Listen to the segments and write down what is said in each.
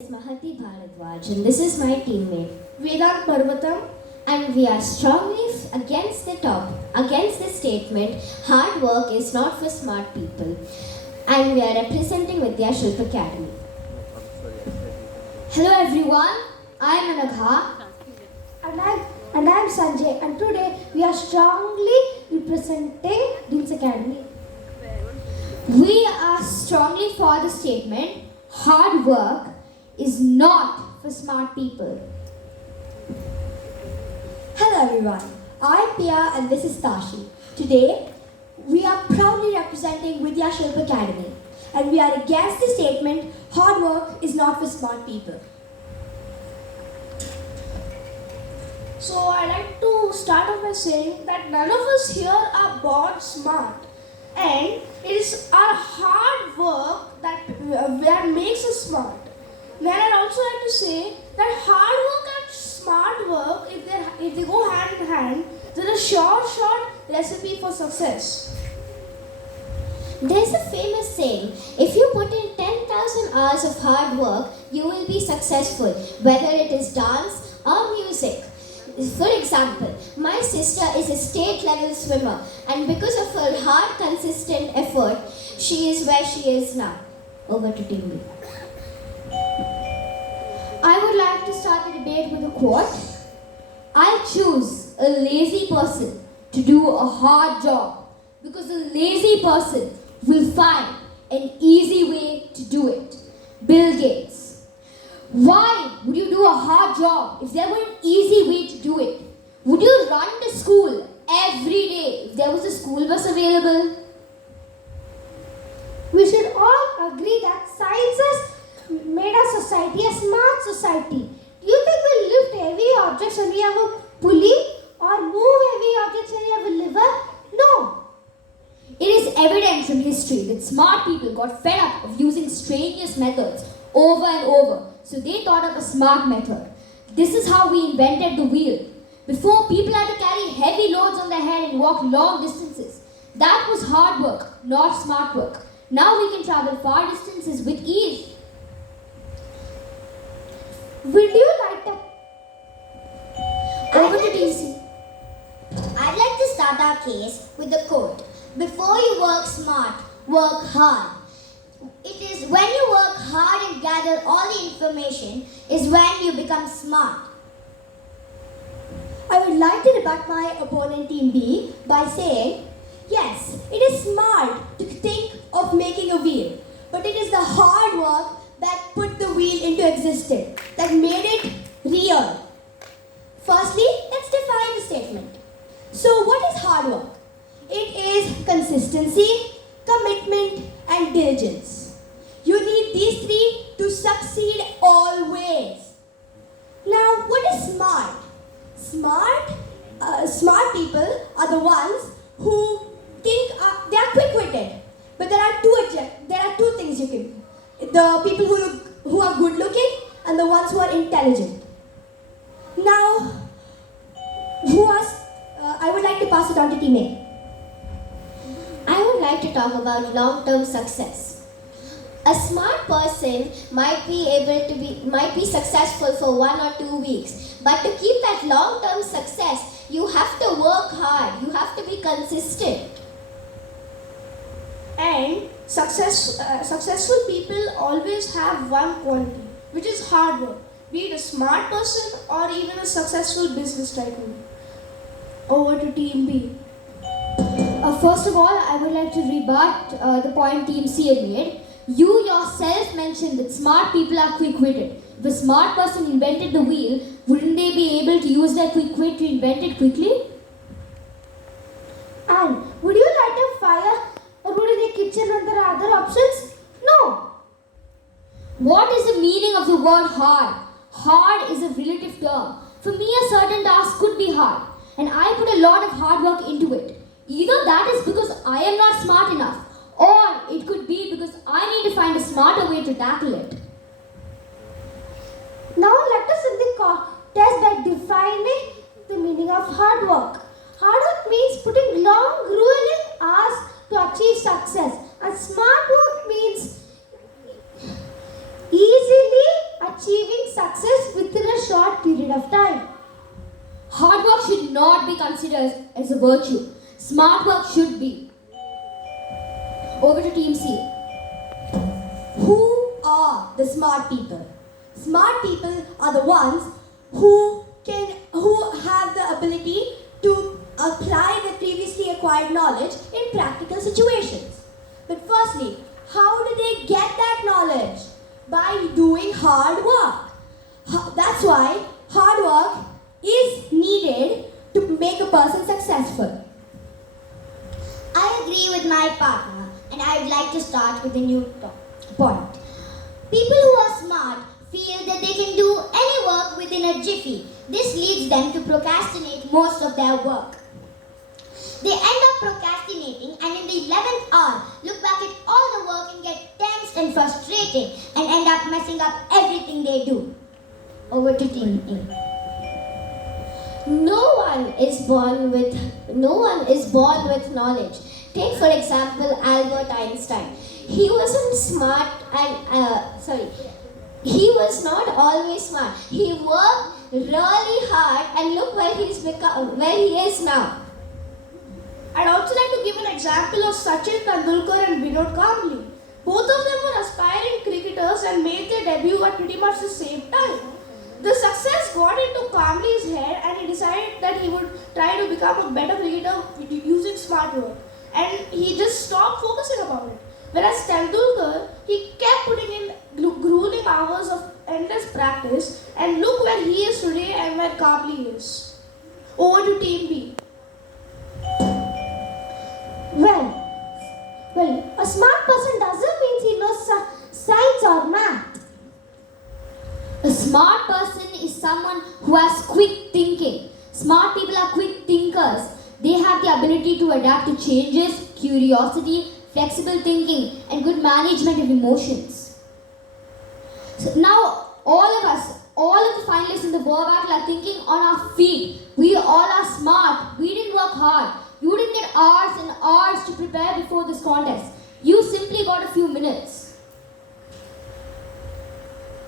Is Mahati Bharadwaj, and this is my teammate Vedant Parvatam. and we are strongly against the statement hard work is not for smart people, and we are representing Vidya Shilp Academy. Hello everyone, I am Anagha. And I'm Sanjay, and today we are strongly representing Dean's Academy. We are strongly for the statement hard work is not for smart people. Hello everyone, I'm Pia and this is Tashi. Today we are proudly representing Vidya Shilp Academy, and we are against the statement hard work is not for smart people. So I like to start off by saying that none of us here are born smart, and it is our hard work that makes us smart. Then I'd also like to say that hard work and smart work, if they go hand in hand, then a short recipe for success. There's a famous saying, if you put in 10,000 hours of hard work, you will be successful, whether it is dance or music. For example, my sister is a state level swimmer, and because of her hard, consistent effort, she is where she is now. Over to Team B. I would like to start the debate with a quote. I choose a lazy person to do a hard job because a lazy person will find an easy way to do it. Bill Gates. Why would you do a hard job if there were an easy way to do it? Would you run to school every day if there was a school bus available? We should all agree that science has made our society a smart society. Do you think we lift heavy objects when we have a pulley, or move heavy objects when we have a lever? No. It is evident from history that smart people got fed up of using strenuous methods over and over, so they thought of a smart method. This is how we invented the wheel. Before, people had to carry heavy loads on their head and walk long distances. That was hard work, not smart work. Now we can travel far distances with ease. Would you like to? Over to DC. I'd like to start our case with the quote, before you work smart, work hard. It is when you work hard and gather all the information is when you become smart. I would like to rebut my opponent Team B by saying, yes, it is smart to think of making a wheel, but it is the hard work that put the wheel into existence, that made it real. Firstly, let's define the statement. So what is hard work? It is consistency, commitment, and diligence. You need these three to succeed always. Now, what is smart? Smart people are the ones who think they are quick-witted. But there are two things you can. The people who are good-looking and the ones who are intelligent. Now, I would like to pass it on to Team A. I would like to talk about long-term success. A smart person might be successful for 1 or 2 weeks, but to keep that long-term success, you have to work hard. You have to be consistent. And successful people always have one quality, which is hard work. Be it a smart person or even a successful business tycoon. Over to Team B. First of all, I would like to rebut the point Team C had made. You yourself mentioned that smart people are quick-witted. If a smart person invented the wheel, wouldn't they be able to use their quick wit to invent it quickly? And would you light a fire or put in a kitchen when there are other options? No. What is the meaning of the word hard? Hard is a relative term. For me, a certain task could be hard, and I put a lot of hard work into it. Either that is because I am not smart enough, or it could be because I need to find a smarter way to tackle it. Now let us in the contest by defining the meaning of hard work. Hard work means putting long, grueling hours to achieve success, and smart work means easily period of time. Hard work should not be considered as a virtue. Smart work should be. Over to Team C. Who are the smart people? Smart people are the ones who have the ability to apply the previously acquired knowledge in practical situations. But firstly, how do they get that knowledge? By doing hard work. That's why hard work is needed to make a person successful. I agree with my partner, and I'd like to start with a new point. People who are smart feel that they can do any work within a jiffy. This leads them to procrastinate most of their work. They end up procrastinating and in the 11th hour look back at all the work and get tensed and frustrated and end up messing up everything they do. Over to Team A. No one is born with knowledge. Take for example Albert Einstein. He wasn't smart and he was not always smart. He worked really hard and look where he is now. I'd also like to give an example of Sachin Tendulkar and Vinod Kambli. Both of them were aspiring cricketers and made their debut at pretty much the same time. The success got into Kambli's head and he decided that he would try to become a better cricketer using smart work. And he just stopped focusing about it. Whereas Tendulkar, he kept putting in grueling hours of endless practice and look where he is today and where Kambli is. Over to Team B. Well, a smart person doesn't mean he knows science or math. A smart person is someone who has quick thinking. Smart people are quick thinkers. They have the ability to adapt to changes, curiosity, flexible thinking, and good management of emotions. So now, all of the finalists in the Verbattle are thinking on our feet. We all are smart. We didn't work hard. You didn't get hours and hours to prepare before this contest. You simply got a few minutes.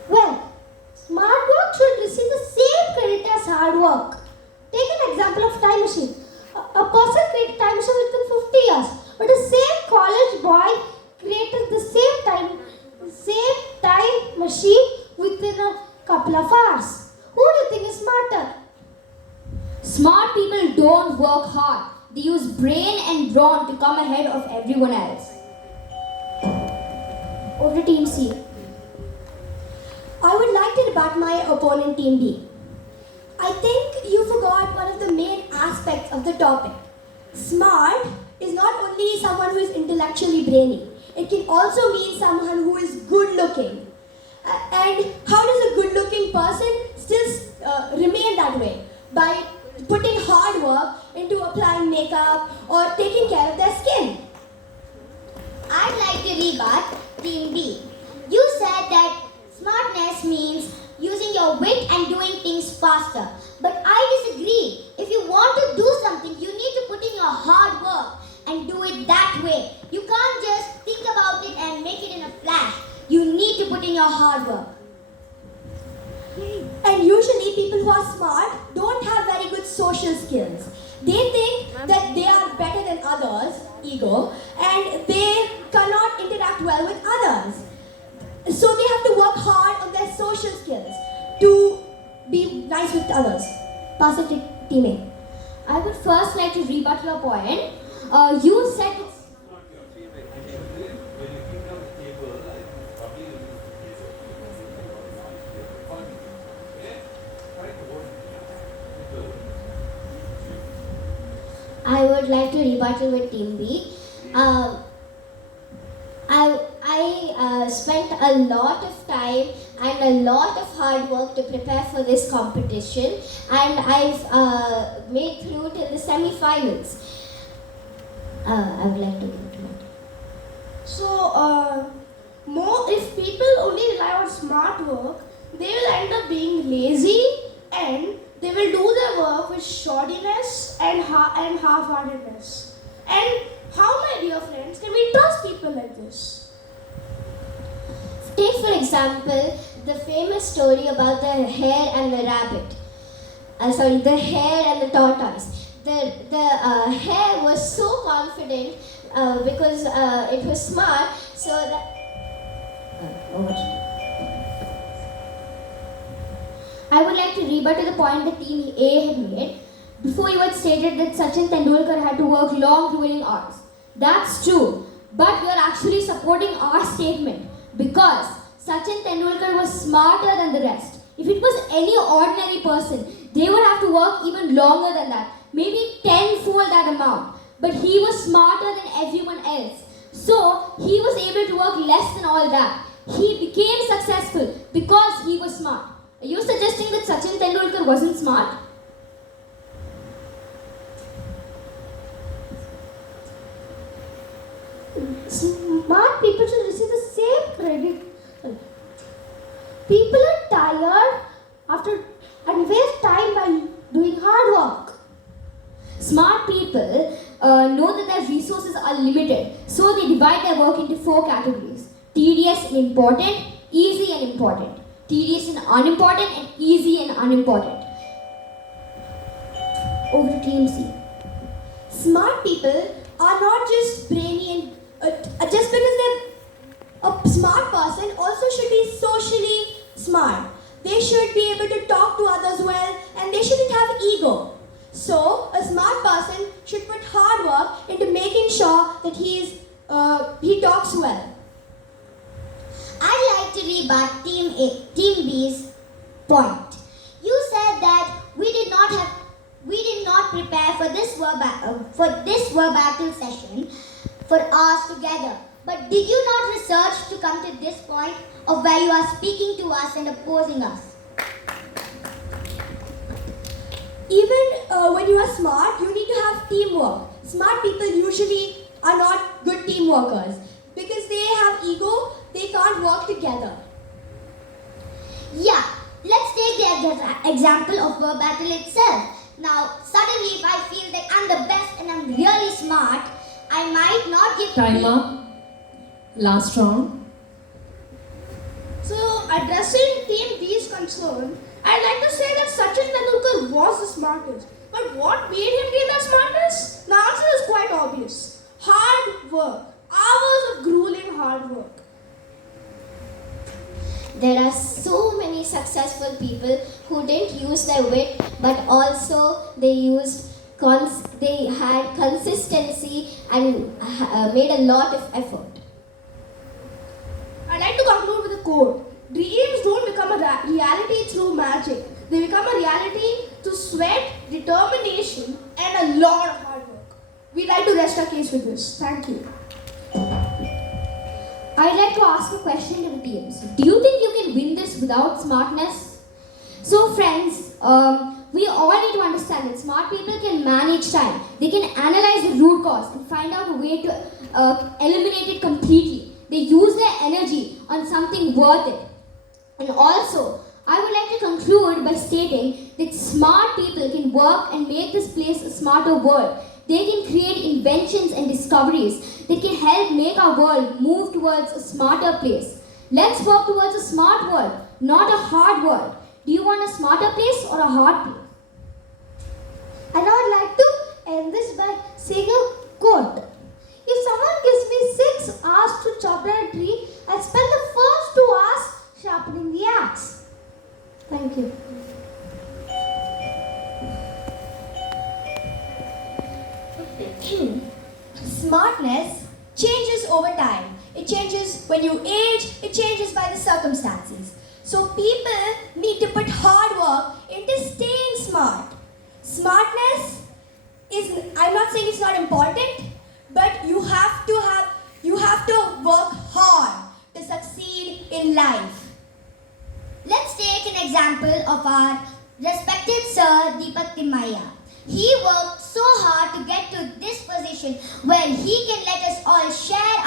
Well, smart work should receive the same credit as hard work. Take an example of time machine. A person created time machine within 50 years, but the same college boy created the same time machine within a couple of hours. Who do you think is smarter? Smart people don't work hard. They use brain and brawn to come ahead of everyone else. Over to Team C. I would like to rebut my opponent, Team B. I think you forgot one of the main aspects of the topic. Smart is not only someone who is intellectually brainy. It can also mean someone who is good looking. And how does a good looking person still remain that way? By putting hard work into applying makeup or taking care of their skin. I'd like to rebut Team B. You said that smartness means using your wit and doing things faster. But I disagree. If you want to do something, you need to put in your hard work and do it that way. You can't just think about it and make it in a flash. You need to put in your hard work. And usually people who are smart don't have very good social skills. They think that they are better than others, ego, and they cannot interact well with others. So they have to work hard on their social skills to be nice with others. Pass it to Team A. I would first like to rebut your point. You said it's I would like to rebuttal with Team B. I spent a lot of time and a lot of hard work to prepare for this competition, and I've made through till the semi-finals. I would like to give it to Matt. So, if people only rely on smart work, they will end up being lazy and they will do their work with shoddiness and half-heartedness. And how, my dear friends, can we trust people like this? Take for example the famous story about the hare and the rabbit. the hare and the tortoise. The hare was so confident because it was smart, so that. I would like to rebut to the point that Team A had made. Before you had stated that Sachin Tendulkar had to work long grueling hours. That's true, but you are actually supporting our statement because Sachin Tendulkar was smarter than the rest. If it was any ordinary person, they would have to work even longer than that, maybe tenfold that amount. But he was smarter than everyone else. So he was able to work less than all that. He became successful because he was smart. Are you suggesting that Sachin Tendulkar wasn't smart? Smart people should receive the same credit. People are tired after and waste time by doing hard work. Smart people know that their resources are limited, so they divide their work into 4 categories: tedious and important, easy and important, tedious and unimportant, and easy and unimportant. Over to Team C. Smart people are not just brainy and just because they're a smart person also should be socially smart. They should be able to talk to others well and they shouldn't have ego. So a smart person should put hard work into making sure that he talks well. I like to rebut Team B's point. You said that we did not prepare for this verbattle session for hours together. But did you not research to come to this point of where you are speaking to us and opposing us? Even when you are smart, you need to have teamwork. Smart people usually are not good team workers because they have ego, they can't work together. Yeah, let's take the example of Verbattle itself. Now, suddenly if I feel that I'm the best and I'm really smart, I might not give... Timer. Last round. So, addressing Team B's concern, I'd like to say that Sachin Tendulkar was the smartest. But what made him be the smartest? The answer is quite obvious. Hard work. Hours of grueling hard work. There are so many successful people who didn't use their wit, but also they had consistency and made a lot of effort. I'd like to conclude with a quote. Dreams don't become a reality through magic. They become a reality through sweat, determination, and a lot of hard work. We'd like to rest our case with this. Thank you. I'd like to ask a question to the teams. Do you think you can win this without smartness? So friends, we all need to understand that smart people can manage time. They can analyze the root cause and find out a way to eliminate it completely. They use their energy on something worth it. And also, I would like to conclude by stating that smart people can work and make this place a smarter world. They can create inventions and discoveries that can help make our world move towards a smarter place. Let's work towards a smart world, not a hard world. Do you want a smarter place or a hard place? And I would like to end this by saying a quote. If someone gives me 6 hours to chop down a tree, I'll spend the first 2 hours sharpening the axe. Thank you. Smartness changes over time. It changes when you age, it changes by the circumstances. So people need to put hard work into staying smart. Smartness is, I'm not saying it's not important, but you have to work hard to succeed in life. Let's take an example of our respected Sir Deepak Timaya. He worked so hard to get to this position where he can let us all share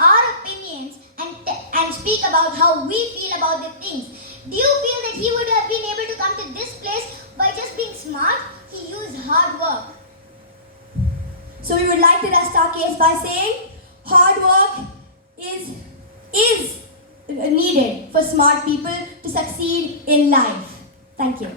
our opinions and speak about how we feel about the things. Do you feel that he would have been able to come to this place by just being smart? He used hard work. So we would like to rest our case by saying hard work is needed for smart people to succeed in life. Thank you.